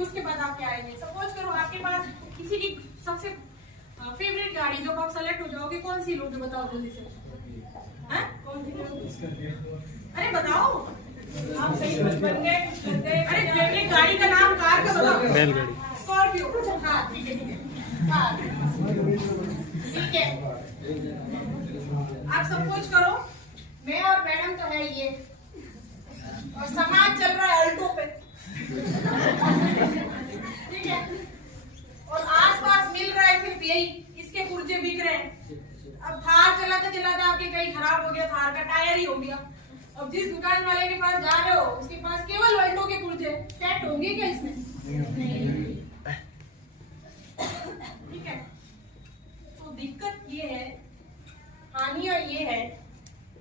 उसके बाद आप क्या आएंगे। सपोज करो आपके पास किसी की सबसे फेवरेट गाड़ी, जब आप सेलेक्ट हो जाओगे कौन सी लोगे बताओ जल्दी से। हैं? कौन सी लोगे? अरे बताओ आप सही बन गए। अरे फेवरेट गाड़ी का नाम, कार का बताओ। बैलगाड़ी, स्कॉर्पियो। हाँ ठीक है हाँ ठीक है। आप सपोज करो मैं और मैडम तो है ये, और समाज चल रहा है अल्टो पे, ठीक है, और आसपास मिल रहा है सिर्फ यही, इसके पुर्जे बिक रहे हैं। अब थार चलाते चलाते आपके कहीं खराब हो गया, थार का टायर ही हो गया। अब जिस दुकान वाले के पास जा रहे हो उसके पास केवल अल्टो के पुर्जे, सेट होंगे क्या इसमें? ठीक है, तो दिक्कत ये है, हानियां ये है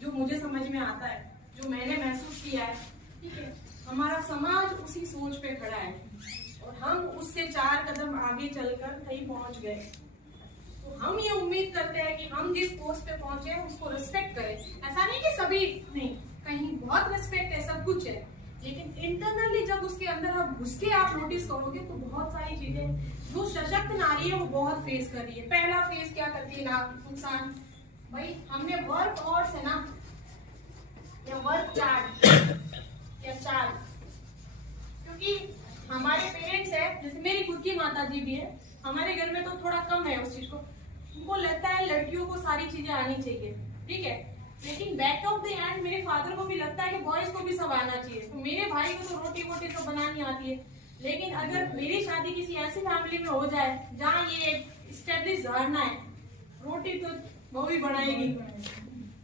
जो मुझे समझ में आता है, जो मैंने महसूस किया है। ठीक है, हमारा समाज उसी सोच पे खड़ा है और हम उससे 4 कदम आगे चलकर कहीं पहुंच गए। तो हम ये उम्मीद करते हैं कि हम जिस पोस्ट पे पहुंचे हैं उसको रिस्पेक्ट करें। ऐसा नहीं कि सभी नहीं, कहीं बहुत रिस्पेक्ट है, सब कुछ है, लेकिन इंटरनली जब उसके अंदर आप घुस के आप नोटिस करोगे तो बहुत सारी चीजें जो सशक्त नारी है वो बहुत फेस कर रही है। पहला फेस क्या करती है ना, नुकसान। भाई हमने वर्क और से ना, या वर्क चार्ट या चार्ट, क्योंकि हमारे पेरेंट्स है, जैसे मेरी खुद की माता जी भी है, हमारे घर में तो थोड़ा कम है उस चीज को, उनको लगता है लड़कियों को सारी चीजें आनी चाहिए। ठीक है, लेकिन बैक ऑफ द एंड मेरे फादर को भी लगता है कि बॉयज को भी सब आना चाहिए। तो मेरे भाई को तो रोटी वोटी तो बनानी आती है, लेकिन अगर मेरी शादी किसी ऐसी फैमिली में हो जाए जहाँ ये स्टेब्लिश धारणा है रोटी तो वो भी बनाएगी,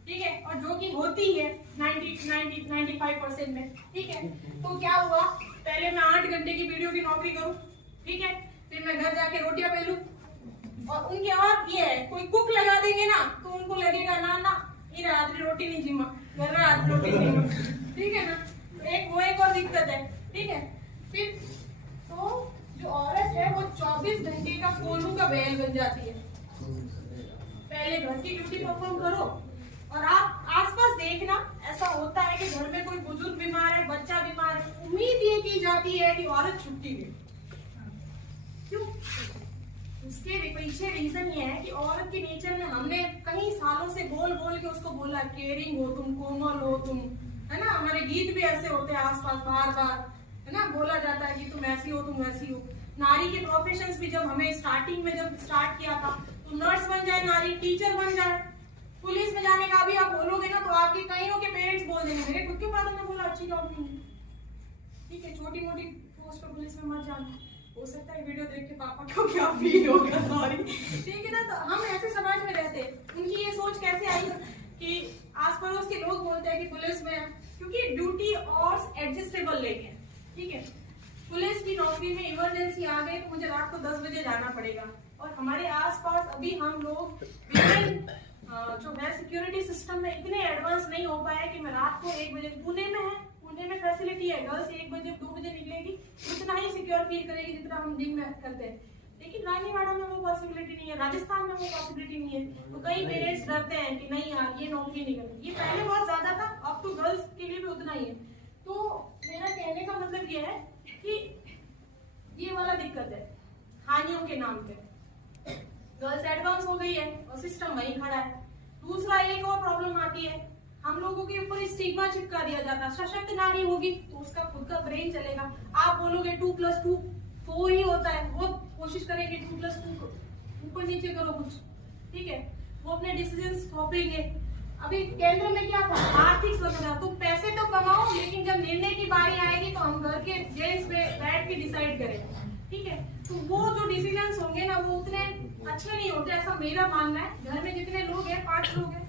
ठीक है, और जो कि होती है 95% में। ठीक है, तो क्या हुआ, पहले मैं 8 घंटे की वीडियो की नौकरी करूं, ठीक है, फिर मैं घर जाके रोटियां बेलूं, और उनके और ये है कोई कुक लगा देंगे ना तो उनको लगेगा ना ना ये रात्रि रोटी नहीं जीमा, घर रात रोटी जीमा, ठीक है ना, एक और दिक्कत है। ठीक है, फिर तो जो औरत है वो 24 घंटे का कोल्हू का बैल बन जाती है। पहले घर की ड्यूटी परफॉर्म करो और आप आसपास देखना, ऐसा होता है कि घर में कोई बुजुर्ग बीमार है, बच्चा बीमार है, उम्मीद ये की जाती है कि औरत छुट्टी ले। क्यों? उसके पीछे रीजन ये है कि औरत के नेचर में हमने कई सालों से बोल बोल के उसको बोला केयरिंग हो तुम, कोमल हो तुम, है ना, हमारे गीत भी ऐसे होते हैं आसपास बार बार, है ना, बोला जाता है कि तुम ऐसी हो तुम वैसी हो। नारी के प्रोफेशंस भी जब हमें स्टार्टिंग में जब स्टार्ट किया था तो नर्स बन जाए नारी, टीचर बन जाए, पुलिस में जाने का भी आप बोलोगे ना तो आपके कईयों के पेरेंट्स बोल देंगे, मेरे खुद के फादर ने बोला अच्छी जॉब नहीं है। ठीक है, छोटी मोटी पोस्ट पर पुलिस में मत जाना, हो सकता है वीडियो देख के पापा को क्या फील होगा, सॉरी। ठीक है ना, तो हम ऐसे समाज में रहते हैं, उनकी ये सोच कैसे आई कि आस पड़ोस के लोग बोलते हैं कि पुलिस में, क्योंकि ड्यूटी और एडजस्टेबल लेके, ठीक है, पुलिस की नौकरी में इमरजेंसी आ गई तो मुझे रात को 10 बजे जाना पड़ेगा, और हमारे आसपास अभी हम लोग जो है सिक्योरिटी सिस्टम में इतने एडवांस नहीं हो पाया कि मैं रात को 1 बजे, पुणे में है, पुणे में फैसिलिटी है, गर्ल्स 1 बजे 2 बजे निकलेगी, उतना ही सिक्योर फील करेगी जितना हम दिन में करते हैं, लेकिन रानीवाड़ा में वो पॉसिबिलिटी नहीं है, राजस्थान में वो पॉसिबिलिटी नहीं है। तो कई पेरेंट्स डरते हैं कि नहीं यार ये नौकरी नहीं करनी, ये पहले बहुत ज्यादा था, अब तो गर्ल्स के लिए भी उतना ही है। तो मेरा कहने का मतलब ये है कि ये वाला दिक्कत है हानियों के नाम पे, गर्ल्स एडवांस हो गई है और सिस्टम वहीं खड़ा है। दूसरा एक और प्रॉब्लम आती है, हम लोगों के ऊपर स्टिग्मा चिपका दिया जाता है, सशक्त नारी होगी तो उसका खुद का ब्रेन चलेगा, आप बोलोगे 2+2 4 ही होता है, वो कोशिश करेंगे 2+2 ऊपर नीचे करो कुछ, ठीक है, वो अपने डिसीजन थोपेंगे। अभी केंद्र में क्या था, आर्थिक स्वतंत्रता, तुम पैसे तो कमाओ लेकिन जब निर्णय की बारी आएगी तो हम घर के जेंट्स पे बैठ के डिसाइड करें, ठीक है, तो वो जो डिसीजंस होंगे ना वो उतने अच्छे नहीं होते, ऐसा मेरा मानना है। घर में जितने लोग हैं 5 लोग हैं,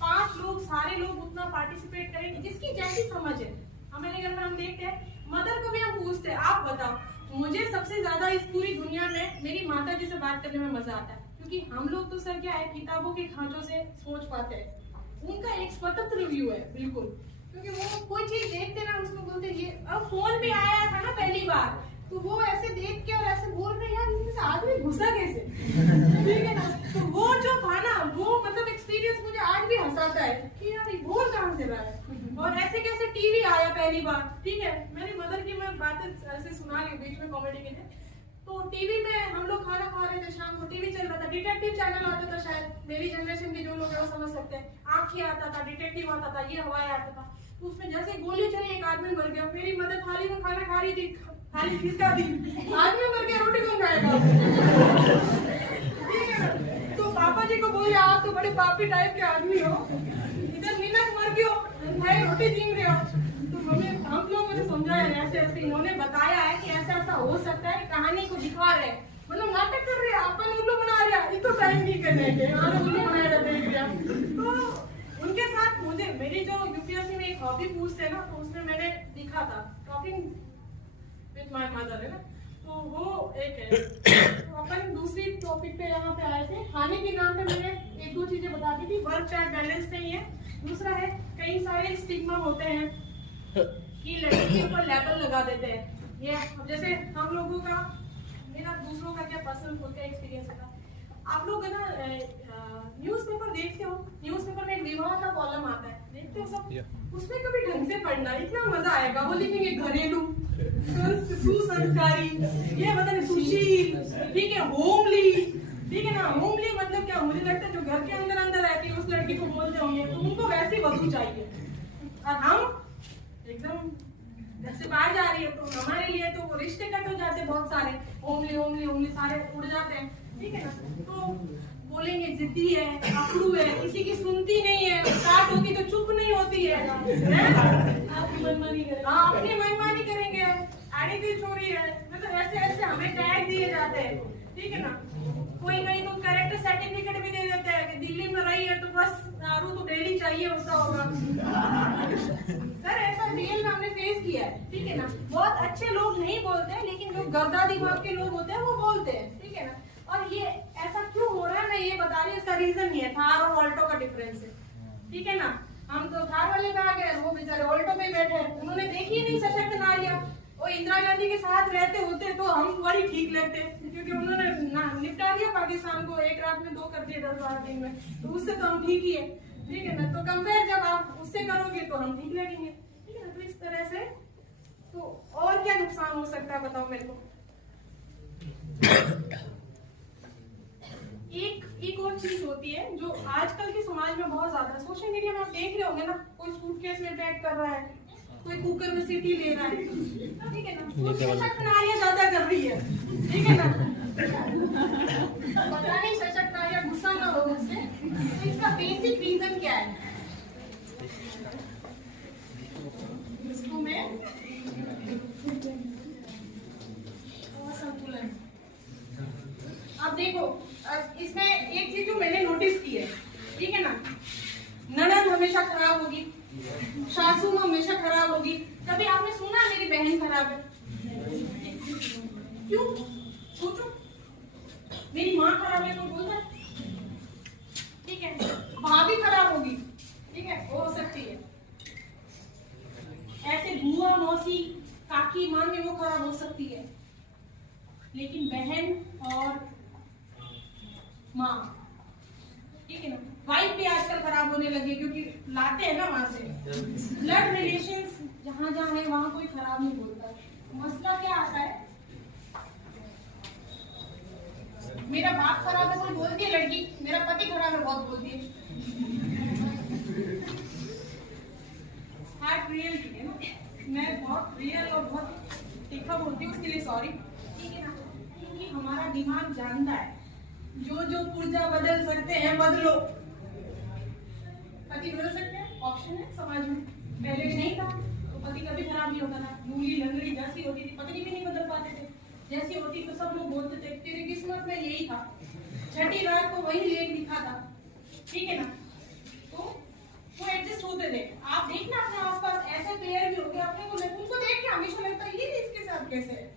5 लोग सारे लोग उतना पार्टिसिपेट करेंगे जिसकी जैसी समझ है। हमारे घर में हम देखते हैं, मदर को भी हम पूछते हैं आप बताओ, मुझे सबसे ज्यादा इस पूरी दुनिया में मेरी माता जी से बात करने में मजा आता है, क्योंकि हम लोग तो सर क्या है किताबों के खांचों से सोच पाते हैं, उनका एक स्वतंत्र व्यू है बिल्कुल, क्योंकि वो कोई चीज देखते ना उसको बोलते ये, अब फोन भी आया था ना पहली बार तो वो ऐसे देख के और ऐसे बोल रहे यार इसमें आदमी घुसा कैसे, ठीक है ना, तो वो जो था ना वो मतलब एक्सपीरियंस एक्सपीरियंस मुझे आज भी हंसाता है कि यार ये बोल कहाँ से रहा है, और ऐसे कैसे टीवी आया पहली बार। ठीक है, मेरी मदर की मैं बातें ऐसे सुना रही हूँ बीच में कॉमेडी के लिए। तो टीवी में हम लोग खाना खा रहे थे, शाम को टीवी चल रहा था, डिटेक्टिव चैनल आता था, शायद मेरी जनरेशन के जो लोग हैं वो समझ सकते हैं। आँखी आता था, डिटेक्टिव आता था, ये हवाएं आता था। तो उसमें जैसे गोली चली एक आदमी मर गया, मेरी मदर थाली में खाना खा रही थी, थाली खिसका दी, आदमी मर गया, रोटी कौन खाएगा। ठीक है, तो पापा जी को बोले आप तो बड़े पापी टाइप के आदमी हो, इधर मीनक मर गयो भाई रोटी छीन रहे हो। तो मम्मी हम लोगों ने समझाया ऐसे ऐसे, इन्होंने बताया है कि ऐसा ऐसा हो सकता है, कहानी को दिखा रहे, मतलब नाटक कर रहे हैं, अपन उल्लू बना रहे हैं, इतो टाइम नहीं करने के उल्लू बनाया देख रहा। तो उनके साथ मुझे मेरी जो यूपीएससी में एक हॉबी पूछते ना, तो उसमें मैंने लिखा था टॉकिंग विद माय मदर, है ना, तो वो एक है। तो अपन दूसरी टॉपिक पे यहाँ पे आए थे, खाने के नाम पे मैंने एक दो चीजें बता दी थी। वर्क चार्ट बैलेंस नहीं है। दूसरा है कई सारे स्टिग्मा होते हैं कि लड़की के ऊपर लेबल लगा देते हैं। ये जैसे हम लोगों का, मेरा दूसरों का क्या पर्सनल खुद का एक्सपीरियंस था। आप लोग है ना न्यूज़पेपर देखते हो, न्यूज़पेपर में एक विवाह का कॉलम आता है, देखते हो सब, उसमें कभी ढंग से पढ़ना, इतना मजा आएगा। वो लिखेंगे घरेलू, सुसंस्कारी, ये मतलब सुशील, ठीक है, होमली, ठीक है ना। होमली मतलब क्या, मुझे लगता है जो घर के अंदर अंदर रहती है उस लड़की को बोलते होंगे, तो उनको वैसी वधू चाहिए। और हम एकदम घर से बाहर जा रही है तो हमारे लिए तो रिश्ते कट हो जाते हैं बहुत सारे, होमली होमली होमली सारे उड़ जाते हैं, ठीक है ना। तो बोलेंगे जिद्दी है, अकड़ू है, किसी की सुनती नहीं है, स्टार्ट होती तो चुप नहीं होती है, अपनी मनमानी करेंगे, एटीट्यूड चोरी है, मतलब ऐसे ऐसे हमें टैग दिए जाते हैं, ठीक है ना। कोई कहीं तो कैरेक्टर सर्टिफिकेट भी दे देते हैं कि दिल्ली में रही है तो बस दारू तो डेली चाहिए होता होगा। सर ऐसा रियल में हमने फेस किया है, ठीक है ना। बहुत अच्छे लोग नहीं बोलते हैं, लेकिन जो गर्दा दिमाग के लोग होते हैं वो बोलते हैं, ठीक है ना। और ये ऐसा क्यों हो रहा है मैं ये बता रही हूँ, इसका रीजन नहीं है, थार और ऑल्टो का डिफरेंस है, ठीक है ना। हम तो थार वाले में आ गए, वो बेचारे ऑल्टो पे बैठे हैं, उन्होंने देखी नहीं सशक्त नारियां। वो इंदिरा गांधी के साथ रहते होते तो हम बड़ी ठीक लगते, क्योंकि उन्होंने निपटा दिया पाकिस्तान को, एक रात में 2 कर दिए 10-12 दिन में, तो उससे तो हम ठीक ही है, ठीक है ना। तो कंपेयर जब आप उससे करोगे तो हम ठीक लगेंगे, ठीक है ना। तो इस तरह से तो और क्या नुकसान हो सकता है बताओ मेरे को। एक और चीज होती है जो आजकल के समाज में बहुत ज्यादा, सोशल मीडिया में आप देख रहे होंगे ना, कोई सूटकेस में पैक कर रहा है, कोई कुकर में सीटी ले रहा है, ठीक है ना। कुछ सशक्त नारियां ज्यादा कर रही है, ठीक है ना। पता नहीं सशक्त नारियां गुस्सा ना हो उससे, तो इसका बेसिक रीजन क्या है, इसको मैं संतुलन। अब देखो इसमें एक चीज जो मैंने नोटिस की है, ठीक है ना, ननद हमेशा खराब होगी, सासू हमेशा खराब होगी। कभी आपने सुना मेरी बहन खराब है? क्यों? सोचो, मेरी माँ खराब है तो बोलता, ठीक है, भाभी खराब होगी, ठीक है, हो सकती है ऐसे, बुआ मौसी काकी माँ में वो खराब हो सकती है, लेकिन बहन और माँ, ठीक है ना। वाइफ भी आजकल खराब होने लगी, क्योंकि लाते हैं ना वहां से, ब्लड रिलेशंस जहां जहां है वहां कोई खराब नहीं बोलता। मसला क्या आता है, मेरा बाप खराब है कोई बोलती है लड़की, मेरा पति खराब है बहुत बोलती है। हार्ट रियल है ना, मैं बहुत रियल और बहुत तीखा बोलती हूँ, उसके लिए सॉरी, ठीक है ना। क्योंकि हमारा दिमाग जानता है जो जो पुर्जा बदल सकते हैं बदलो। पति बदल सकते हैं, ऑप्शन है समाज में, पहले भी नहीं था तो पति कभी खराब नहीं होता था। लूली लंगड़ी जैसी होती थी, पत्नी भी नहीं बदल पाते थे, जैसी होती तो सब लोग बोलते थे तेरी किस्मत में यही था, छठी रात को वही लेख लिखा था, ठीक है ना। तो वो एडजस्ट होते थे। आप देखना अपने आसपास ऐसे प्लेयर भी होंगे, अपने को उनको देख के हमेशा लगता है ये इसके साथ कैसे है,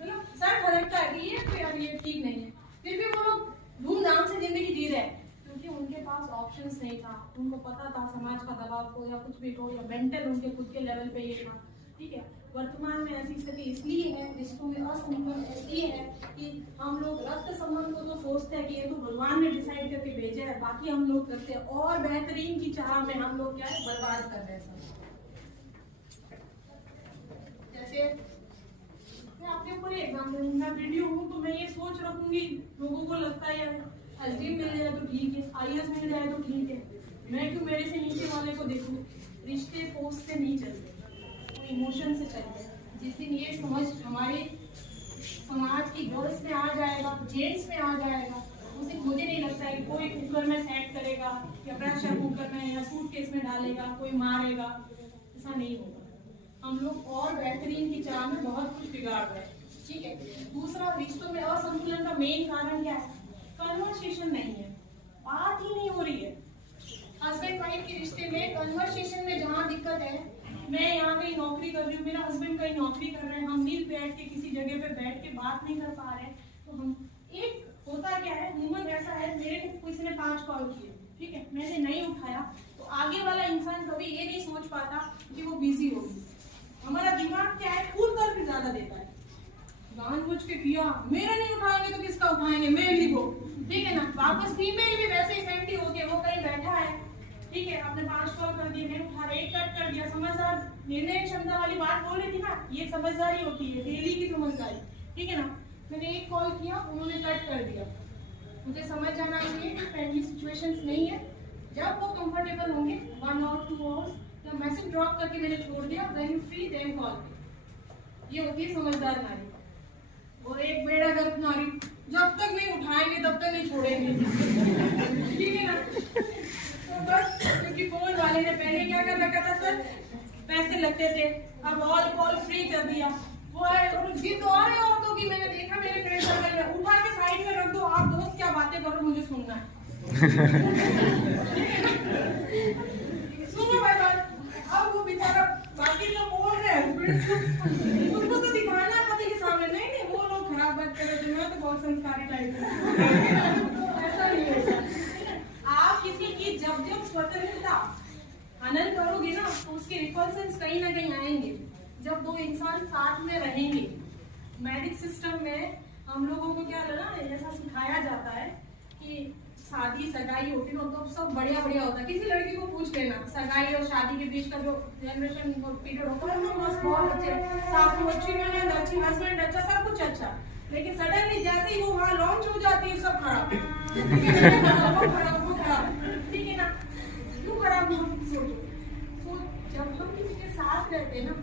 मतलब सर फर्कता है कि ये तो यार ये ठीक नहीं है, फिर भी वो लोग धूमधाम से जिंदगी जी रहे हैं, क्योंकि उनके पास ऑप्शंस नहीं था। उनको पता था समाज का दबाव को या कुछ भी हो, या मेंटल उनके खुद के लेवल पे ये था, ठीक है। वर्तमान में ऐसी स्थिति इसलिए है, रिश्तों में असंतुलन इसलिए है कि हम लोग रक्त संबंध को तो सोचते हैं कि ये तो भगवान ने डिसाइड करके भेजा है, बाकी हम लोग करते हैं और बेहतरीन की चाह में हम लोग क्या है बर्बाद कर रहे हैं सब। जैसे मैं आपके ऊपर एग्जाम्पल, मैं वीडियो हूँ तो मैं ये सोच रखूंगी, लोगों को लगता है यार एसडीएम मिल जाए तो ठीक है, आईएएस मिल जाए तो ठीक है, मैं क्यों मेरे से नीचे वाले को देखूं। रिश्ते पोस्ट से नहीं चलते, इमोशन से चलते हैं। जिस दिन ये समझ हमारे समाज की गर्ल्स में आ जाएगा, जेंट्स में आ जाएगा, उस दिन मुझे नहीं लगता है कि कोई कुकर में सेट करेगा या प्रेशर कुकर में या सूटकेस में डालेगा, कोई मारेगा, ऐसा नहीं होगा। हम लोग और बेहतरीन की चाह में बहुत कुछ बिगाड़ रहे हैं, ठीक है। दूसरा, रिश्तों में असंतुलन का मेन कारण क्या है? कन्वर्सेशन नहीं है, बात ही नहीं हो रही है। हस्बैंड वाइफ के रिश्ते में कन्वर्सेशन में जहाँ दिक्कत है, मैं यहाँ कहीं नौकरी कर रही हूँ, मेरा हस्बैंड कहीं नौकरी कर रहे हैं, हम मिल बैठ के किसी जगह पे बैठ के बात नहीं कर पा रहे हैं, तो हम एक होता क्या है, ह्यूमन ऐसा है, मेरे को किसी ने 5 कॉल किए, ठीक है, मैंने नहीं उठाया, तो आगे वाला इंसान कभी ये नहीं सोच पाता कि वो बिजी होगी। हमारा दिमाग क्या है, फूल तर्क ज्यादा देता है, जानबूझ के किया, मेरा नहीं उठाएंगे तो किसका उठाएंगे, मेल लिखो, ठीक है ना। वापस फीमेल भी वैसे ही सेंटी होके वो कहीं बैठा है, ठीक है, आपने 5 कॉल कर दिए, मैं उठा, एक कट कर दिया, समझदार निर्णय क्षमता वाली बात बोल रही थी ना, ये समझदारी होती है, डेली की समझदारी, ठीक है ना। मैंने एक कॉल किया, उन्होंने कट कर दिया, मुझे समझ जाना चाहिए कि फ्रेंडली सिचुएशंस नहीं है। जब वो कंफर्टेबल होंगे 1 और 2 आवर्स, जब मैसेज ड्रॉप करके मैंने छोड़ दिया, when you free then call, ये होती है समझदार नारी। और एक बेड़ा गर्क नारी, जब तक नहीं उठाएंगे तब तक नहीं छोड़ेंगे, ठीक है ना। तो बस, क्योंकि फोन वाले ने पहले क्या कर रखा था सर, पैसे लगते थे, अब ऑल कॉल फ्री कर दिया। वो है जिद और है औरतों की, मैंने देखा मेरे फ्रेंड सर्कल में, उठा के साइड में रख दो, आप दोस्त क्या बातें करो, मुझे सुनना है। सुनो भाई बात, अब वो बेचारा बाकी तो बोल रहे हैं, उसको तो दिखाना है पति के सामने, नहीं नहीं वो लोग खराब बात कर रहे थे, मैं तो बहुत संस्कारी टाइप हूँ, ऐसा नहीं होता। आप किसी की जब जब स्वतंत्रता हनन करोगे ना, तो उसके रिपल्शंस कहीं ना कहीं आएंगे। जब 2 इंसान साथ में रहेंगे, मैरिज सिस्टम में हम लोगों को क्या लगा, ऐसा सिखाया जाता है कि शादी सगाई होती है ना, तो सब बढ़िया बढ़िया होता है। किसी लड़की को पूछ लेना, सगाई और शादी के बीच का जो जनरेशन पीरियड होता है ना, बस बहुत अच्छे, सासू अच्छी, ननद अच्छी, हस्बैंड अच्छा, सब कुछ अच्छा, लेकिन सडनली जैसे ही वो वहाँ लॉन्च हो जाती है, सब खराब, वो खराब, ठीक है ना। क्यों खराब हुआ, सोचो। तो जब हम किसी के साथ रहते हैं ना,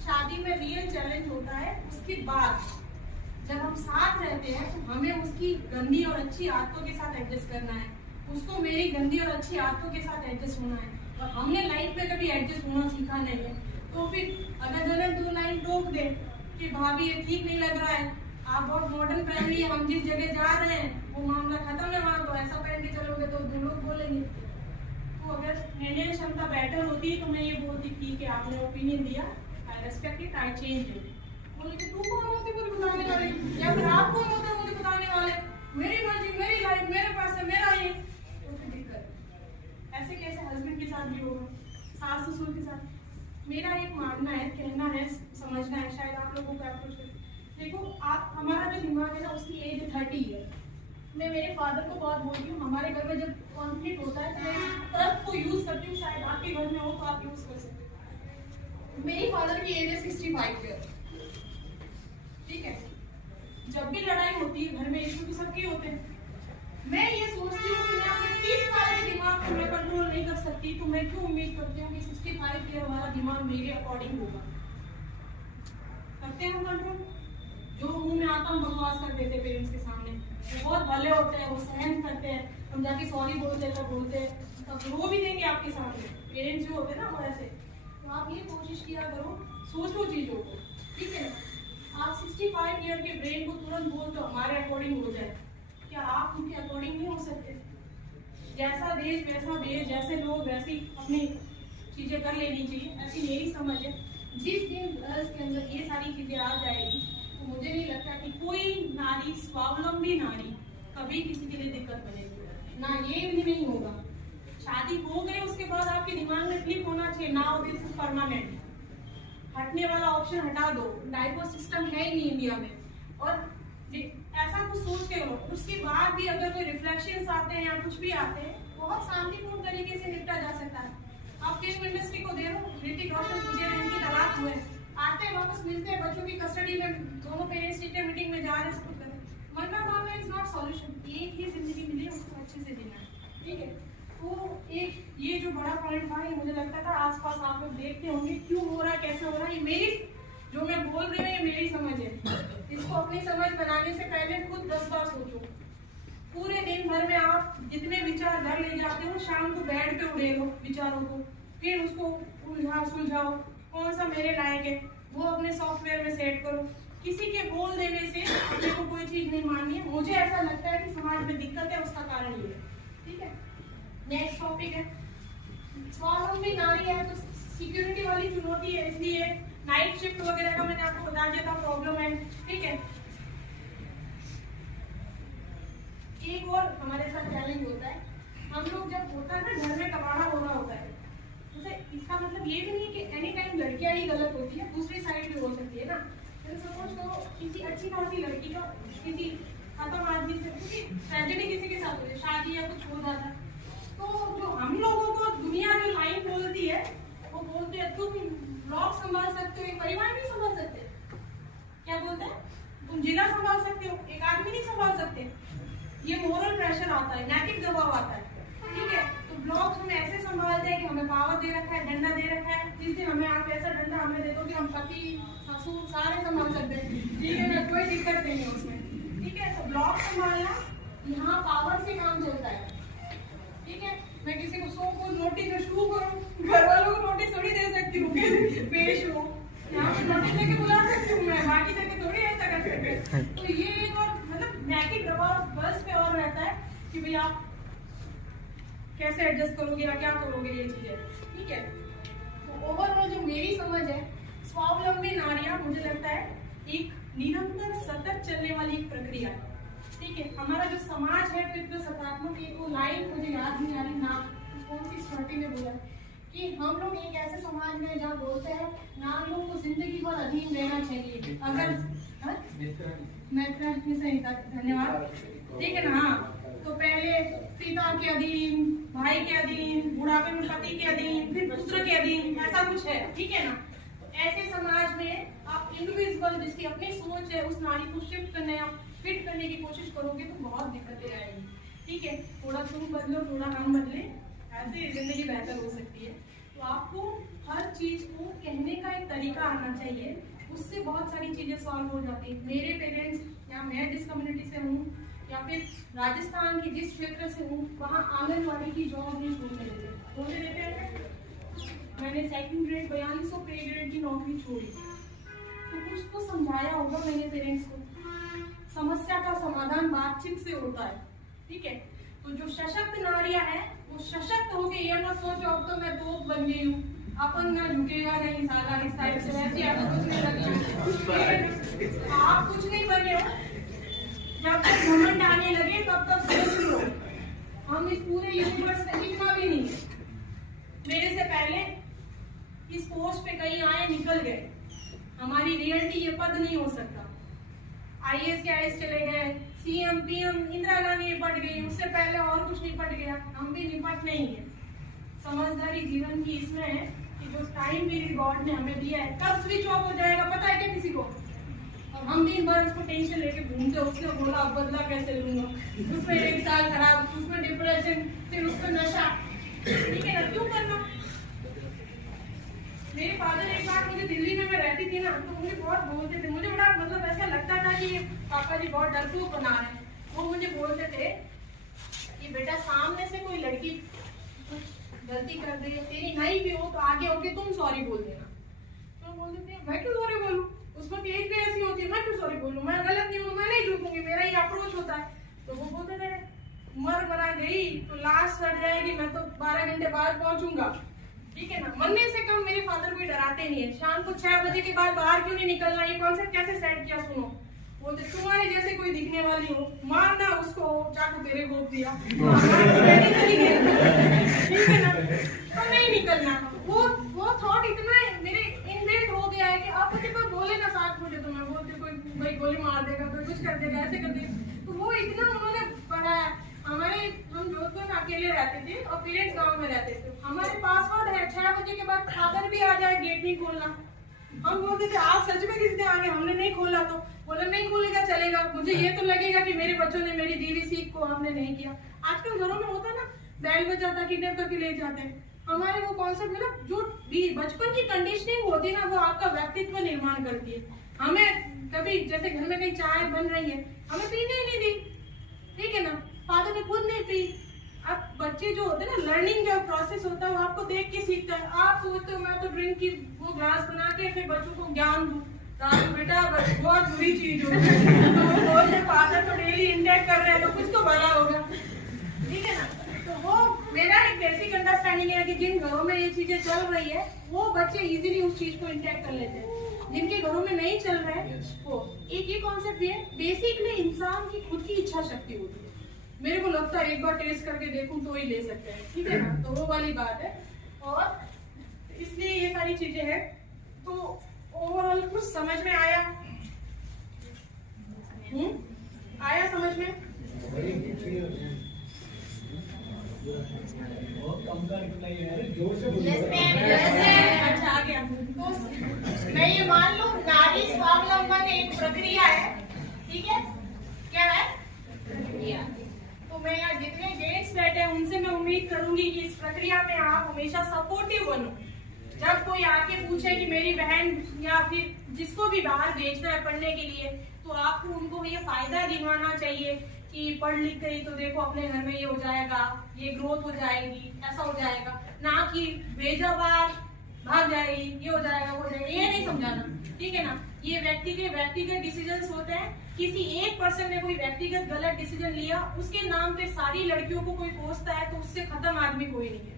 शादी में रियल चैलेंज होता है उसके बाद। जब हम साथ रहते हैं तो हमें उसकी गंदी और अच्छी आदतों के साथ एडजस्ट करना है, उसको मेरी गंदी और अच्छी आदतों के साथ एडजस्ट होना है, और हमने लाइफ में कभी एडजस्ट होना सीखा नहीं है। तो फिर अगर ननद 2 लाइन टोक दे कि भाभी ये ठीक नहीं लग रहा है, आप बहुत मॉडर्न पहन रही है, हम जिस जगह जा रहे हैं वो मामला खत्म है वहाँ, तो ऐसा पहन के चलोगे तो 2 लोग बोलेंगे। तो अगर निर्णय क्षमता बेटर होती तो मैं ये बोलती ठीक है, आपने ओपिनियन दिया, आई respect it, I change it. बोले कि तू कौन होती मुझे बताने वाले, या फिर आप कौन होते मुझे बताने वाले, मेरी मर्जी, मेरी लाइफ, मेरे पास है, मेरा ये, तो फिर दिक्कत। ऐसे कैसे हस्बैंड के साथ भी होगा, सास ससुर के साथ। मेरा एक मानना है, कहना है, समझना है, शायद आप लोगों को अप्रोच करें। देखो आप, हमारा जो दिमाग है ना, उसकी एज 30 है। मैं मेरे फादर को बहुत बोलती हूँ, हमारे घर में जब कॉन्फ्लिक्ट होता है तो मैं तर्क को यूज करती हूँ, शायद आपके घर में हो तो आप यूज कर सकते हैं। मेरी फादर की एज है 65 ईयर, ठीक है। जब भी लड़ाई होती है घर में, इश्यू तो सबके होते हैं, मैं ये सोचती हूँ कि मैं अपने 30 साल के दिमाग को मैं कंट्रोल नहीं कर सकती, तो मैं क्यों उम्मीद करती हूँ कि 65 ईयर वाला दिमाग मेरे अकॉर्डिंग होगा। करते हैं हम कंट्रोल, जो मुंह में आता हम बकवास कर देते पेरेंट्स के सामने, वो बहुत भले होते हैं, वो सहन करते हैं, हम जाके सॉरी बोलते हैं, तब बोलते हैं, तब रो भी देंगे आपके सामने। पेरेंट्स जो होते हैं ना वो ऐसे। तो आप ये कोशिश किया करो, सोचो चीजों को, ठीक है। आप 65 ईयर के ब्रेन को तुरंत बोल तो हमारे अकॉर्डिंग हो जाए, क्या आप उनके अकॉर्डिंग नहीं हो सकते? जैसा देश वैसा देश, जैसे लोग वैसी अपनी चीजें कर लेनी चाहिए, ऐसी मेरी समझ है। जिस दिन गर्ल्स के अंदर ये सारी चीजें आ जाएगी तो मुझे नहीं लगता कि कोई नारी, स्वावलंबी नारी, कभी किसी के लिए दिक्कत बनेगी ना। ये भी नहीं होगा। शादी हो गई उसके बाद आपके दिमाग में क्लिक होना चाहिए, नाउ दिस इज परमानेंट। हटने वाला ऑप्शन हटा दो, डाइवोर्स सिस्टम है ही नहीं इंडिया में, और ऐसा कुछ सोच के हो, उसके बाद भी अगर कोई रिफ्लेक्शंस आते हैं या कुछ भी आते हैं, बहुत शांतिपूर्ण तरीके से निपटा जा सकता है। आप फिल्म इंडस्ट्री को दे लो, ऋतिक रोशन, सुजय इनकी तलाक हुए, आते हैं वापस मिलते हैं, बच्चों की कस्टडी में दोनों पेरेंट्स टीचर मीटिंग में जा रहे हैं, सब कुछ कर रहे हैं। मरना मारना इज नॉट सॉल्यूशन, एक ही जिंदगी मिली है, उसको अच्छे से जीना है, ठीक है। तो एक ये जो बड़ा पॉइंट था, ये मुझे लगता था आसपास आप लोग देखते होंगे क्यों हो रहा है, कैसे हो रहा है। ये मेरी जो मैं बोल रही हूँ, ये मेरी समझ है। इसको अपनी समझ बनाने से पहले खुद 10 बार सोचो। पूरे दिन भर में आप जितने विचार घर ले जाते हो, शाम को बेड पे उड़े लो विचारों को, फिर उसको उलझाओ सुलझाओ, कौन सा मेरे लायक है वो अपने सॉफ्टवेयर में सेट करो। किसी के बोल देने से अपने को कोई चीज नहीं माननी है। मुझे ऐसा लगता है कि समाज में दिक्कत है, उसका कारण ये है, ठीक है। नेक्स्ट टॉपिक है स्वावलंबी नारी है, तो सिक्योरिटी वाली चुनौती है, इसलिए नाइट शिफ्ट वगैरह का मैंने आपको बता दिया था प्रॉब्लम है, ठीक है। एक और हमारे साथ चैलेंज होता है, हम लोग जब होता है ना घर में कबाड़ा हो रहा होता है, तो इसका मतलब ये भी नहीं कि एनी टाइम लड़कियां ही गलत होती है, दूसरी साइड भी हो सकती है ना। तो सपोज करो किसी अच्छी खासी लड़की का किसी खत्म आदमी से, क्योंकि ट्रेजेडी किसी के साथ होती है, शादी या कुछ हो जाता है, तो जो हम लोगों को दुनिया जो लाइन बोलती है, वो बोलते हैं तुम ब्लॉक संभाल सकते हो, एक परिवार नहीं संभाल सकते। क्या बोलते हैं? तुम जिला संभाल सकते हो, एक आदमी नहीं संभाल सकते। ये मोरल प्रेशर आता है, नैतिक दबाव आता है, ठीक है। तो ब्लॉक हमें ऐसे संभालते हैं कि हमें पावर दे रखा है, डंडा दे रखा है, जिस दिन हमें आप ऐसा डंडा हमें दे दो कि हम पति ससुर सारे संभाल सकते हैं, ठीक है ना, कोई दिक्कत नहीं है उसमें, ठीक है। तो ब्लॉक संभालना यहाँ पावर से काम चलता है, ठीक है। मैं किसी को 100 को नोटिस शुरू करूँ, घर वालों को नोटिस थोड़ी दे सकती हूँ पेश हो, यहाँ पे नोटिस लेके बुला सकती हूँ मैं, बाकी जगह थोड़ी ऐसा कर सकते। तो ये एक और मतलब नैतिक दबाव बस पे और रहता है कि भाई आप कैसे एडजस्ट करोगे या क्या करोगे ये चीजें, ठीक है। तो ओवरऑल जो मेरी समझ है, स्वावलंबी नारियां मुझे लगता है एक निरंतर सतत चलने वाली एक प्रक्रिया है, ठीक है। हमारा जो समाज है फिर सकारात्मक, एक वो लाइन मुझे याद नहीं आ रही नाम, कौन सी स्मृति में बोला कि हम लोग एक ऐसे समाज में जहाँ बोलते हैं नारियों को जिंदगी भर अधीन रहना चाहिए। अगर धन्यवाद, ठीक है ना। हाँ, तो पहले पिता के अधीन, भाई के अधीन, बुढ़ापे में पति के अधीन, फिर पुत्र के अधीन, ऐसा कुछ है, ठीक है ना। तो ऐसे समाज में आप इंडिविजुअल जिसकी अपनी सोच है उस नारी को शिफ्ट करने या फिट करने की कोशिश करोगे तो बहुत दिक्कतें आएगी, ठीक है। थोड़ा तुम बदलो, थोड़ा हम बदले, ऐसे जिंदगी बेहतर हो सकती है। तो आपको हर चीज को कहने का एक तरीका आना चाहिए, उससे बहुत सारी चीजें सॉल्व हो जाती है। मेरे पेरेंट्स या मैं जिस कम्युनिटी से हूँ या फिर राजस्थान के जिस क्षेत्र से हूँ, वहाँ आंगनवाड़ी की जॉब नहीं बोलते देते हैं। मैंने सेकंड ग्रेड 4200 पे ग्रेड की नौकरी छोड़ी, तो कुछ तो समझाया होगा मेरे पेरेंट्स को। समस्या का समाधान बातचीत से होता है, ठीक है। तो जो सशक्त नारियां हैं वो सशक्त होके ये ना सोचो अब तो मैं तोप बन गई हूँ, अपन ना झुकेगा नहीं साला इस टाइप से, वैसे आपको कुछ नहीं लगेगा, आप कुछ नहीं बने हो। जब तक घमंड आने लगे तब तक सोच लो हम इस पूरे यूनिवर्स में इतना भी नहीं है। मेरे से पहले इस पोस्ट पे कहीं आए निकल गए, हमारी रियलिटी ये पद नहीं हो सकता। IAS के IAS चले गए, CM PM इंदिरा गांधी निपट गई, उससे पहले और कुछ निपट गया, हम भी निपट नहीं है। समझदारी जीवन की इसमें है कि जो टाइम पीरियड गॉड ने हमें दिया है कब स्विच ऑफ हो जाएगा पता है क्या किसी को? और हम दिन भर उसको टेंशन लेके घूमते, उसने बोला अब बदला कैसे लूंगा, उसमें 1 साल खराब, उसमें डिप्रेशन, फिर उसमें नशा, ठीक है ना, क्यों करना। मेरे फादर एक बार मुझे दिल्ली में मैं रहती थी ना, तो मुझे बहुत बोलते थे, मुझे बड़ा मतलब ऐसा लगता था कि पापा जी बहुत डरपोक बना रहे हैं। वो मुझे बोलते थे कि बेटा सामने से कोई लड़की गलती कर दे, तेरी नहीं भी हो तो आगे होके तुम सॉरी बोल देना। तो बोलते थे मैं क्यों सॉरी बोलूं, उसमें एज भी ऐसी होती है, मैं क्यों सॉरी बोलूं, मैं गलत नहीं हूँ, मैं नहीं झूकूंगी, मेरा ही अप्रोच होता है। तो वो बोलते थे मरा गई तो लाश सड़ जाएगी, मैं तो 12 घंटे बाद पहुंचूंगा, ठीक है ना। मरने से कम मेरे फादर कोई डराते नहीं है। शाम को 6 बजे के बाद बाहर क्यों नहीं निकलना, ये कॉन्सेप्ट कैसे सेट किया सुनो। बोलते तुम्हारे जैसे कोई दिखने वाली हो मारना उसको, चाकू तेरे गोद दिया ठीक है ना, तो नहीं निकलना। वो थॉट इतना मेरे इनबिल्ट हो गया है कर देगा, ऐसे कर देगा। तो वो इतना उन्होंने पढ़ाया। हम जोधपुर में अकेले रहते थे और पेरेंट्स गाँव में रहते थे। हमारे पासवर्ड है 6 बजे के बाद फादर भी आ जाए गेट नहीं खोलना। हम बोलते थे आप सच में किस दिन आगे, हमने नहीं खोला तो बोला नहीं खोलेगा चलेगा, मुझे ये तो लगेगा कि मेरे बच्चों ने मेरी दी हुई सीख को हमने नहीं किया। आजकल घरों में होता है ना, बैल बच जाता, किडनैप करके ले जाते हैं। हमारे वो कॉन्सेप्ट में ना जो बचपन की कंडीशनिंग होती है ना, वो आपका व्यक्तित्व निर्माण करती है। हमें कभी जैसे घर में कहीं चाय बन रही है, हमें पीने ही नहीं दी, ठीक है ना, फादर ने खुद नहीं पी। अब बच्चे जो होते हैं ना, लर्निंग जो प्रोसेस होता है वो आपको देख के सीखता है। आप सोचते हो मैं तो ड्रिंक की वो ग्लास बना के फिर बच्चों को ज्ञान दूं, बेटा बहुत बुरी चीज हो तो फादर तो डेली इंटेक कर रहे हैं तो कुछ तो भला होगा, ठीक है ना। तो वो मेरा एक बेसिक अंडरस्टैंडिंग है कि जिन घरों में ये चीजें चल रही है वो बच्चे इजीली उस चीज को इंटेक कर लेते हैं। जिनके घरों में नहीं चल रहा है वो एक ये कॉन्सेप्ट भी है, बेसिकली इंसान की खुद की इच्छा शक्ति होती है। मेरे को लगता है एक बार टेस्ट करके देखूं तो ही ले सकते हैं, ठीक है ना, तो वो वाली बात है। और इसलिए ये सारी चीजें हैं। तो ओवरऑल कुछ समझ में आया? आया समझ में? अच्छा आ गया। तो मैं ये मान लूं नारी स्वावलंबन एक प्रक्रिया है, ठीक है, क्या है प्रक्रिया। तो मैं यहाँ जितने जेंट्स बैठे हैं उनसे मैं उम्मीद करूंगी कि इस प्रक्रिया में आप हमेशा सपोर्टिव बनो। जब कोई आके पूछे कि मेरी बहन या फिर जिसको भी बाहर भेजना है पढ़ने के लिए, तो आपको उनको ये फायदा दिलवाना चाहिए कि पढ़ लिख गई तो देखो अपने घर में ये हो जाएगा, ये ग्रोथ हो जाएगी, ऐसा हो जाएगा, ना कि भेजा बाहर भाग जाएगी, ये हो जाएगा, वो हो जाएगा, ये नहीं समझाना, ठीक है ना। ये व्यक्तिगत डिसीजंस होते हैं। किसी एक पर्सन ने कोई व्यक्तिगत गलत डिसीजन लिया, उसके नाम पे सारी लड़कियों को कोई कोसता है तो उससे खत्म आदमी कोई नहीं है।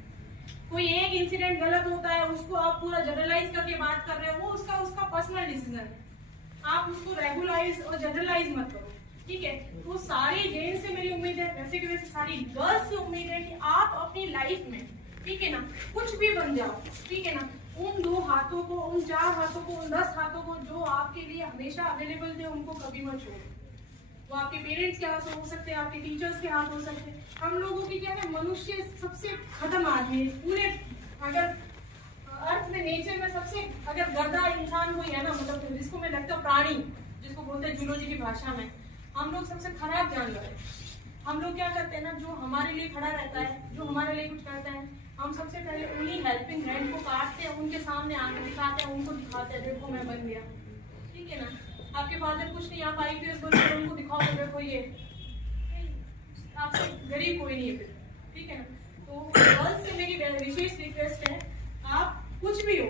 कोई एक इंसिडेंट गलत होता है उसको आप पूरा जनरलाइज करके बात कर रहे हो, वो उसका पर्सनल डिसीजन है, आप उसको रेगुलाइज और जनरलाइज मत करो, ठीक है। तो सारी जेंट्स से मेरी उम्मीद है, वैसे कि वैसे सारी गर्ल्स से उम्मीद है कि आप अपनी लाइफ में, ठीक है ना, कुछ भी बन जाओ, ठीक है ना, उन 2 हाथों को, उन 4 हाथों को, उन 10 हाथों को जो आपके लिए हमेशा अवेलेबल थे उनको कभी मत छोड़ो। वो आपके पेरेंट्स के हाथ हो सकते हैं, आपके टीचर्स के हाथ हो सकते हैं। हम लोगों की क्या है, मनुष्य सबसे खत्म आदमी है पूरे, अगर अर्थ में, नेचर में सबसे अगर गर्दा इंसान कोई है ना, मतलब जिसको मैं लगता है प्राणी, जिसको बोलते हैं जूलॉजी की भाषा में, हम लोग सबसे खराब जानवर है। हम लोग क्या करते हैं ना, जो हमारे लिए खड़ा रहता है, जो हमारे लिए कुछ करता है, हम सबसे पहले उन्हीं हेल्पिंग हैंड को काटते हैं, उनके सामने आगे दिखाते हैं, उनको दिखाते हैं देखो मैं बन गया, ठीक है ना। आपके फादर कुछ नहीं, आप IPS बन गए, उनको दिखाओ तो देखो ये, आपसे गरीब कोई नहीं है फिर, ठीक है ना। तो गर्ल्स से मेरी विशेष रिक्वेस्ट है, आप कुछ भी हो,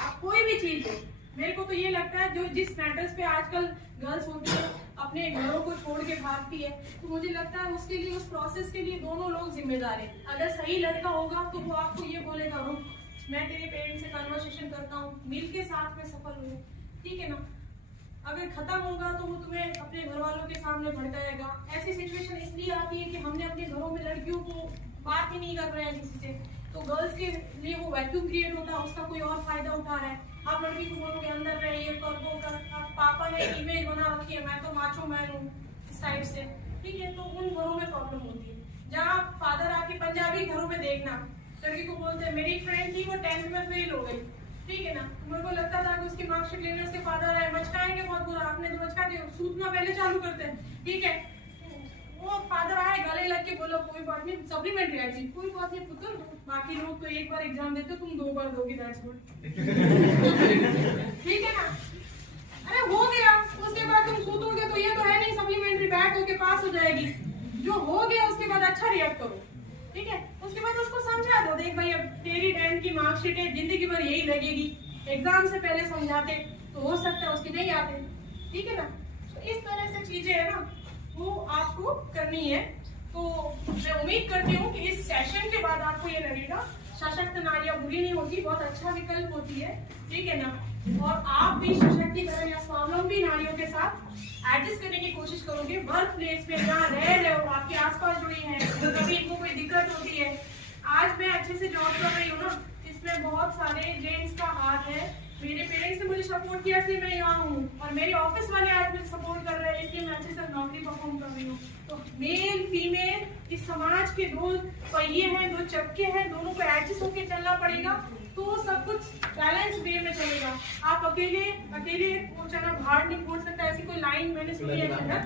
आप कोई भी चीज हो, मेरे को तो ये लगता है जो जिस मैटर्स पे आजकल गर्ल्स होती है अपने घरों को छोड़ के भागती है, तो मुझे लगता है उसके लिए, उस प्रोसेस के लिए दोनों लोग जिम्मेदार हैं। अगर सही लड़का होगा तो वो आपको ये बोलेगा रुक मैं तेरे पेरेंट्स से कन्वर्सेशन करता हूँ, मिल के साथ में सफल हूँ, ठीक है ना। अगर खत्म होगा तो वो तुम्हें अपने घर वालों के सामने भड़काएगा। ऐसी सिचुएशन इसलिए आती है कि हमने अपने घरों में लड़कियों को बात ही नहीं कर रहे हैं किसी से, तो गर्ल्स के लिए वो वैक्यूम क्रिएट होता है, उसका कोई और फायदा उठा रहा है। आप लड़की को बोलोगे अंदर रहे, ये कर वो कर, पापा ने इमेज बना रखी है मैं तो माचो मैन हूँ इस टाइप से, ठीक है, तो उन घरों में प्रॉब्लम होती है। जहाँ फादर आके पंजाबी घरों में देखना, लड़की को बोलते हैं मेरी फ्रेंड थी वो 10th में फेल हो गई, ठीक है ना, मेरे को लगता था कि उसकी मार्कशीट लेने उसके फादर आए, मचकाएंगे बहुत बुरा, आपने तो मचका के सूतना पहले चालू करते हैं, ठीक है। वो फादर आए गले लग के बोलो कोई बात नहीं, सप्लीमेंट्री आई थी, कोई बात नहीं पुत्र, बाकी लोग तो एक बार एग्जाम देते तुम 2 बार दोगे, दैट्स गुड, ठीक है ना। अरे हो गया, उसके बाद तुम सूतोगे तो ये तो है नहीं सप्लीमेंट्री बैक होके पास हो जाएगी, जो हो गया उसके बाद अच्छा रिएक्ट करो, ठीक है। उसके बाद उसको समझा दो, देख भाई अब तेरी 10th की मार्कशीट है, जिंदगी भर यही लगेगी, एग्जाम से पहले समझाते तो हो सकता है उसके नहीं आते, ठीक है ना। तो इस तरह से चीजें है ना वो आपको करनी है। तो मैं उम्मीद करती हूँ कि इस सेशन के बाद आपको ये लगेगा सशक्त नारियां बुरी नहीं होती, बहुत अच्छा विकल्प होती है, ठीक है ना। और आप भी सशक्तिकरण या स्वावलंबी नारियों के साथ एडजस्ट करने की कोशिश करोगे। वर्क प्लेस पे जहाँ रह रहे हो, आपके आसपास जो है, कभी इनको कोई दिक्कत होती है, आज मैं अच्छे से जॉब कर रही हूँ ना, इसमें बहुत सारे जेंट्स का हाथ है। मेरे पेरेंट्स ने मुझे सपोर्ट किया कि मैं यहाँ हूँ, और मेरे ऑफिस वाले आज मुझे सपोर्ट कर रहे हैं, इस समाज के दो पहिए हैं, दो चक्के हैं, दोनों को एडजस्ट होकर चलना पड़ेगा, तो सब कुछ बैलेंस वे में चलेगा। आप अकेले वो चना पहाड़ नहीं फोड़ सकता, ऐसी कोई लाइन मैंने सुनी है ना,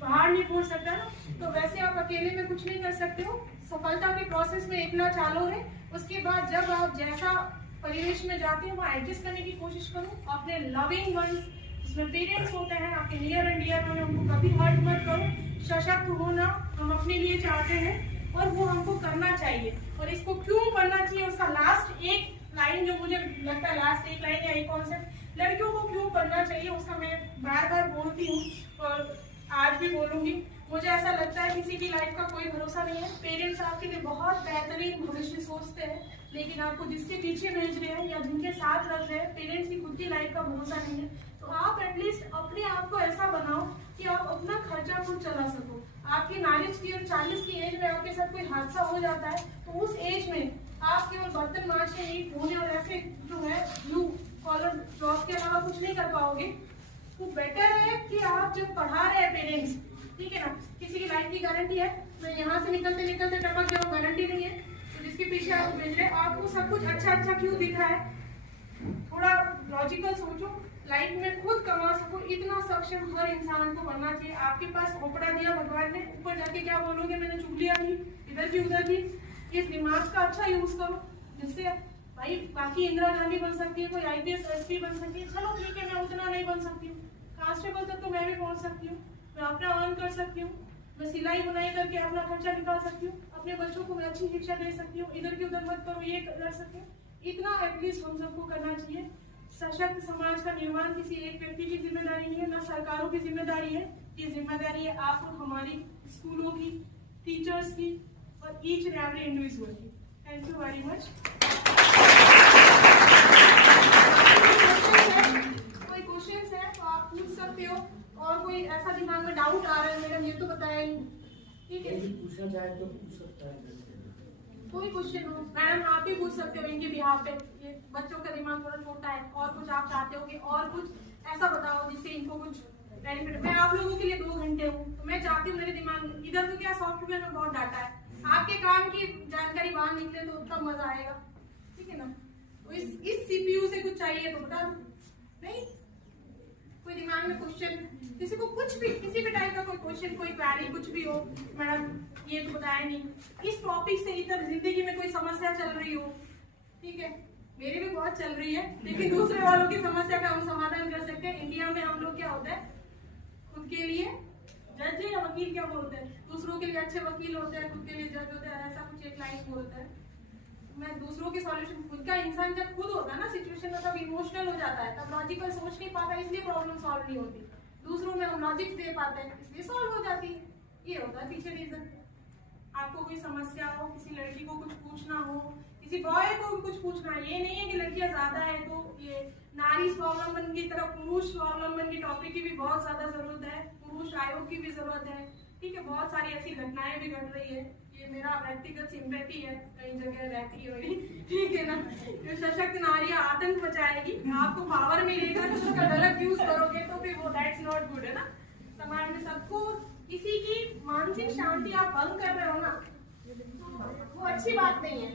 पहाड़ नहीं फोड़ सकता ना, तो वैसे आप अकेले में कुछ नहीं कर सकते हो। सफलता के प्रोसेस में इतना चालू है, उसके बाद जब आप जैसा परिवेश में जाते हो वहाँ एडजस्ट करने की कोशिश करो। अपने लविंग वंस जिसमें पेरेंट्स होते हैं, आपके नियर एंड डियर में, उनको कभी हर्ट मत करो। सशक्त होना हम अपने लिए चाहते हैं और वो हमको करना चाहिए। और इसको क्यों करना चाहिए, उसका लास्ट एक लाइन जो मुझे लगता है, लास्ट एक लाइन या एक कॉन्सेप्ट, लड़कियों को क्यों करना चाहिए, उसका मैं बार बार बोलती हूँ और आज भी बोलूंगी। मुझे ऐसा लगता है किसी की लाइफ का कोई भरोसा नहीं है। पेरेंट्स आपके लिए बहुत बेहतरीन भविष्य सोचते हैं, लेकिन आपको जिसके पीछे भेज रहे हैं या जिनके साथ रख रहे हैं, पेरेंट्स की खुद की लाइफ का भरोसा नहीं है। तो आप एटलीस्ट अपने आप को ऐसा बनाओ कि आप अपना खर्चा खुद चला सको। आपकी मैरिज की और 40 की एज में आपके साथ कोई हादसा हो जाता है, तो उस एज में आप केवल बर्तन मांजने, ईंट ढोने और ऐसे जो है ब्लू कॉलर जॉब के अलावा कुछ नहीं कर पाओगे। तो बेटर है कि आप जब पढ़ा रहे हैं पेरेंट्स, ठीक है ना, किसी की लाइफ की गारंटी है, मैं यहाँ से निकलते निकलते टपक जाऊँ, गारंटी नहीं है। तो जिसके पीछे आप भेज रहे हैं, आपको सब कुछ अच्छा अच्छा क्यों दिख रहा है, थोड़ा लॉजिकल सोचो। लाइफ में खुद कमा सको, इतना सक्षम हर इंसान को बनना चाहिए। आपके पास खोपड़ा दिया भगवान ने, ऊपर जाके क्या बोलोगे, मैंने चुग लिया थी, इधर भी उधर भी। इस दिमाग का अच्छा यूज करो, जिससे भाई बाकी इंदिरा गांधी बन सकती है, कोई IPS SP बन सकती है, चलो ठीक है, मैं उतना नहीं बन सकती हूँ, कांस्टेबल तक तो मैं भी पहुंच सकती हूँ, मैं अपना अर्न कर सकती हूँ, मैं सिलाई बुनाई करके अपना खर्चा निकाल सकती हूँ, अपने बच्चों को मैं अच्छी शिक्षा दे सकती हूँ, इधर की उधर मत करो, ये कर सकती हूँ। इतना एटलीस्ट हम सबको करना चाहिए। सशक्त समाज का निर्माण किसी एक व्यक्ति की जिम्मेदारी नहीं है, ना सरकारों की जिम्मेदारी है, ये जिम्मेदारी है आप और हमारी स्कूलों की, टीचर्स की और ईच एंड एवरी इंडिविजुअल की। Thank you very much. कोई क्वेश्चंस है तो आप पूछ सकते हो, और कोई ऐसा दिमाग में डाउट आ रहा है, मैडम ये तो बताया ही, ठीक है, पूछना चाहे तो पूछ सकता है। कोई क्वेश्चन हो मैडम आप ही पूछ सकते हो इनके बिहाफ पे। ये बच्चों का दिमाग थोड़ा छोटा है, और कुछ आप चाहते हो कि और कुछ ऐसा बताओ जिससे इनको कुछ बेनिफिट। मैं आप लोगों के लिए 2 घंटे हूँ, तो मैं चाहती हूँ मेरे दिमाग में, इधर तो क्या सॉफ्टवेयर में बहुत डाटा है, आपके काम की जानकारी बाहर निकले तो उतना मजा आएगा, ठीक है ना। तो इस CPU से कुछ चाहिए तो बता दो, नहीं कोई दिमाग में क्वेश्चन, किसी को कुछ भी, किसी भी टाइप का कोई क्वेश्चन, कोई क्वेरी, कुछ भी हो, मैडम ये तो बताया नहीं, इस टॉपिक से इधर जिंदगी में कोई समस्या चल रही हो, ठीक है, मेरी भी बहुत चल रही है, लेकिन दूसरे वालों की समस्या का हम समाधान कर सकते हैं। इंडिया में हम लोग क्या होता है, खुद के लिए जज या वकील क्या बोलते हैं, दूसरों के लिए अच्छे वकील होते हैं, खुद के लिए जज होते हैं, ऐसा कुछ एक लाइन बोलता है। मैं दूसरों के सॉल्यूशन, खुद का इंसान जब खुद होता है ना सिचुएशन में, तब इमोशनल हो जाता है, तब लॉजिकल सोच नहीं पाता, इसलिए प्रॉब्लम सॉल्व नहीं होती। दूसरों में हम लॉजिक दे पाते हैं, इसलिए सॉल्व हो जाती है। ये होता है पीछे रीजन। आपको कोई समस्या हो, किसी लड़की को कुछ पूछना हो, किसी बॉय को भी कुछ पूछना है, ये नहीं है कि लड़कियां ज्यादा है तो ये नारी स्वावलंबन की तरफ, पुरुष स्वावलंबन की टॉपिक की भी बहुत ज्यादा जरूरत है, पुरुष आयोग की भी जरूरत है, ठीक है, बहुत सारी ऐसी घटनाएं भी घट रही है। ये मेरा व्यक्तिगत सिंपैथी है, कई जगह रहती है वही, ठीक है ना। जो सशक्त नारियां आतंक मचाएगी, आपको पावर मिलेगा तो उसका गलत यूज करोगे तो फिर वो दैट्स नॉट गुड, है ना। समाज में सबको, किसी की मानसिक शांति आप भंग कर रहे हो ना, वो अच्छी बात नहीं है।